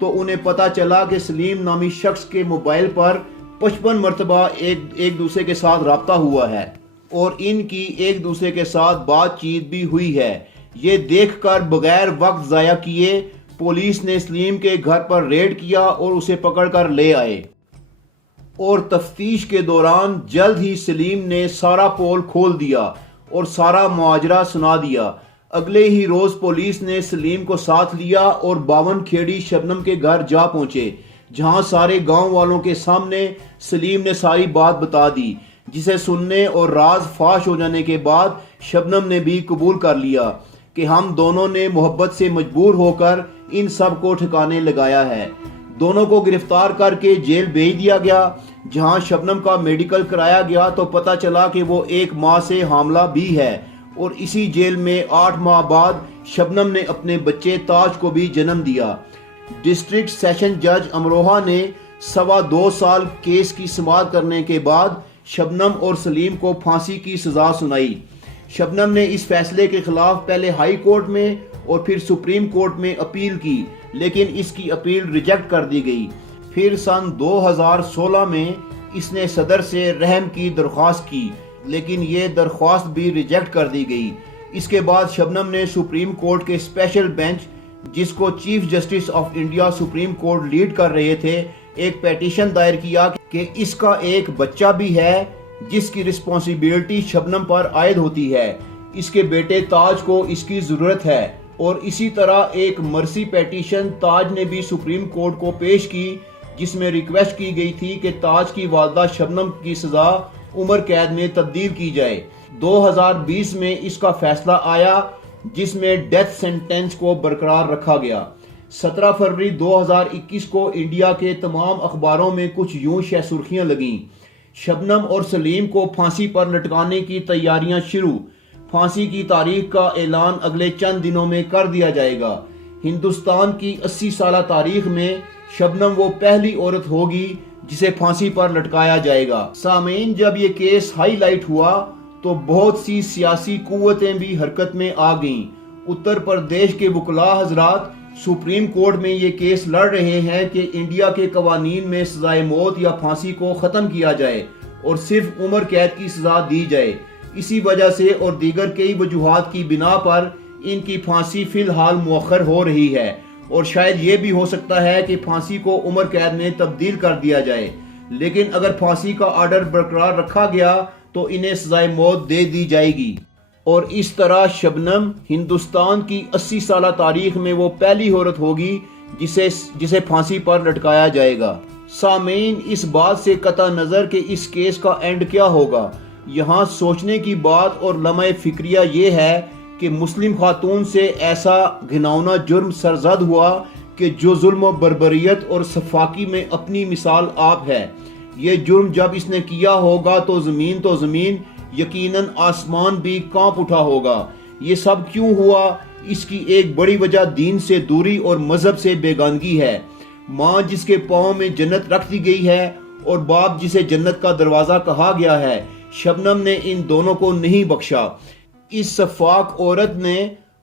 تو انہیں پتا چلا کہ سلیم نامی شخص کے موبائل پر 55 مرتبہ ایک دوسرے کے ساتھ رابطہ ہوا ہے اور ان کی ایک دوسرے کے ساتھ بات چیت بھی ہوئی ہے۔ یہ دیکھ کر بغیر وقت ضائع کیے پولیس نے سلیم کے گھر پر ریڈ کیا اور اسے پکڑ کر لے آئے، اور تفتیش کے دوران جلد ہی سلیم نے سارا پول کھول دیا اور سارا ماجرا سنا دیا۔ اگلے ہی روز پولیس نے سلیم کو ساتھ لیا اور 52 کھیڑی شبنم کے گھر جا پہنچے، جہاں سارے گاؤں والوں کے سامنے سلیم نے ساری بات بتا دی، جسے سننے اور راز فاش ہو جانے کے بعد شبنم نے بھی قبول کر لیا کہ ہم دونوں نے محبت سے مجبور ہو کر ان سب کو ٹھکانے لگایا ہے۔ دونوں کو گرفتار کر کے جیل بھیج دیا گیا، جہاں شبنم کا میڈیکل کرایا گیا تو پتہ چلا کہ وہ 1 ماہ سے حاملہ بھی ہے، اور اسی جیل میں 8 ماہ بعد شبنم نے اپنے بچے تاج کو بھی جنم دیا۔ ڈسٹرکٹ سیشن جج امروہہ نے 2.25 سال کیس کی سماعت کرنے کے بعد شبنم اور سلیم کو پھانسی کی سزا سنائی۔ شبنم نے اس فیصلے کے خلاف پہلے ہائی کورٹ میں اور پھر سپریم کورٹ میں اپیل کی، لیکن اس کی اپیل ریجیکٹ کر دی گئی۔ پھر سن 2016 میں اس نے صدر سے رحم کی درخواست کی، لیکن یہ درخواست بھی ریجیکٹ کر دی گئی۔ اس کے بعد شبنم نے سپریم کورٹ کے اسپیشل بینچ، جس کو chief justice of India supreme court lead کر رہے تھے، ایک پیٹیشن دائر کیا کہ اس کا ایک بچہ بھی ہے جس کی رسپانسبلٹی شبنم پر عائد ہوتی ہے، اس کے بیٹے تاج کو اس کی ضرورت ہے۔ اور اسی طرح ایک مرسی پیٹیشن تاج نے بھی سپریم کورٹ کو پیش کی، جس میں ریکویسٹ کی گئی تھی کہ تاج کی والدہ شبنم کی سزا عمر قید میں تبدیل کی جائے۔ 2020 میں اس کا فیصلہ آیا، جس میں ڈیتھ سینٹنس کو برقرار رکھا گیا۔ 17 فروری 2021 کو انڈیا کے تمام اخباروں میں کچھ یوں شہ سرخیاں لگیں: شبنم اور سلیم کو پھانسی پر لٹکانے کی تیاریاں شروع، پھانسی کی تاریخ کا اعلان اگلے چند دنوں میں کر دیا جائے گا۔ ہندوستان کی 80 سالہ تاریخ میں شبنم وہ پہلی عورت ہوگی جسے پھانسی پر لٹکایا جائے گا۔ سامعین، جب یہ کیس ہائی لائٹ ہوا تو بہت سی سیاسی قوتیں بھی حرکت میں آ گئیں۔ اتر پردیش کے وکلاء حضرات سپریم کورٹ میں یہ کیس لڑ رہے ہیں کہ انڈیا کے قوانین میں سزائے موت یا پھانسی کو ختم کیا جائے اور صرف عمر قید کی سزا دی جائے۔ اسی وجہ سے اور دیگر کئی وجوہات کی بنا پر ان کی پھانسی فی الحال مؤخر ہو رہی ہے، اور شاید یہ بھی ہو سکتا ہے کہ پھانسی کو عمر قید میں تبدیل کر دیا جائے، لیکن اگر پھانسی کا آرڈر برقرار رکھا گیا تو انہیں سزائے موت دے دی جائے گی، اور اس طرح شبنم ہندوستان کی 80 سالہ تاریخ میں وہ پہلی عورت ہوگی جسے پھانسی پر لٹکایا جائے گا۔ سامعین، اس بات سے قطع نظر کہ اس کیس کا اینڈ کیا ہوگا، یہاں سوچنے کی بات اور لمحہ فکریہ یہ ہے کہ مسلم خاتون سے ایسا گھناؤنا جرم سرزد ہوا کہ جو ظلم و بربریت اور سفاکی میں اپنی مثال آپ ہے۔ یہ جرم جب اس نے کیا ہوگا تو زمین یقیناً آسمان بھی کانپ اٹھا ہوگا۔ یہ سب کیوں ہوا؟ اس کی ایک بڑی وجہ دین سے دوری اور مذہب سے بیگانگی ہے۔ ماں جس کے پاؤں میں جنت رکھ دی گئی ہے اور باپ جسے جنت کا دروازہ کہا گیا ہے، شبنم نے ان دونوں کو نہیں بخشا۔ اس سفاک عورت نے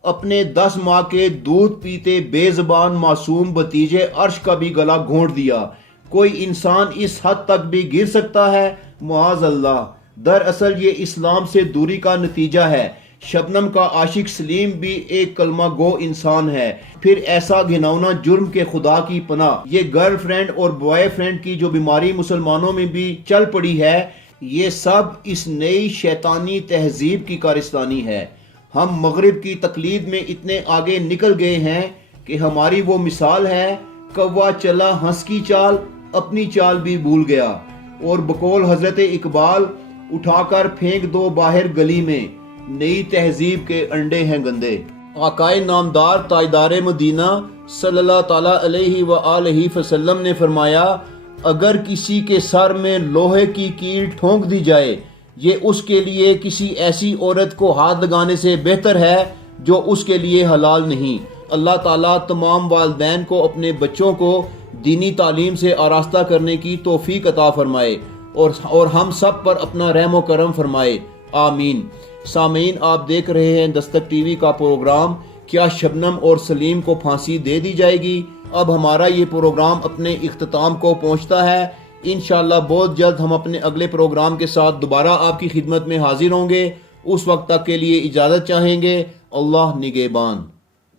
اپنے 10 ماہ کے دودھ پیتے بے زبان معصوم بھتیجے عرش کا بھی گلا گھونٹ دیا۔ کوئی انسان اس حد تک بھی گر سکتا ہے؟ معاذ اللہ۔ دراصل یہ اسلام سے دوری کا نتیجہ ہے۔ شبنم کا عاشق سلیم بھی ایک کلمہ گو انسان ہے، پھر ایسا گھناؤنا جرم کے خدا کی پناہ۔ یہ گرل فرینڈ اور بوائے فرینڈ کی جو بیماری مسلمانوں میں بھی چل پڑی ہے، یہ سب اس نئی شیطانی تہذیب کی کارستانی ہے۔ ہم مغرب کی تقلید میں اتنے آگے نکل گئے ہیں کہ ہماری وہ مثال ہے، کوا چلا ہنس کی چال، اپنی چال بھی بھول گیا، اور بقول حضرت اقبال، اٹھا کر پھینک دو باہر گلی میں، نئی تہذیب کے انڈے ہیں گندے۔ آقائے نامدار تاجدار مدینہ صلی اللہ تعالیٰ علیہ وآلہ وسلم نے فرمایا، اگر کسی کے سر میں لوہے کی کیل ٹھونک دی جائے، یہ اس کے لیے کسی ایسی عورت کو ہاتھ لگانے سے بہتر ہے جو اس کے لیے حلال نہیں۔ اللہ تعالیٰ تمام والدین کو اپنے بچوں کو دینی تعلیم سے آراستہ کرنے کی توفیق عطا فرمائے اور ہم سب پر اپنا رحم و کرم فرمائے، آمین۔ سامعین، آپ دیکھ رہے ہیں دستک ٹی وی کا پروگرام کیا شبنم اور سلیم کو پھانسی دے دی جائے گی؟ اب ہمارا یہ پروگرام اپنے اختتام کو پہنچتا ہے۔ انشاءاللہ بہت جلد ہم اپنے اگلے پروگرام کے ساتھ دوبارہ آپ کی خدمت میں حاضر ہوں گے۔ اس وقت تک کے لیے اجازت چاہیں گے۔ اللہ نگہبان۔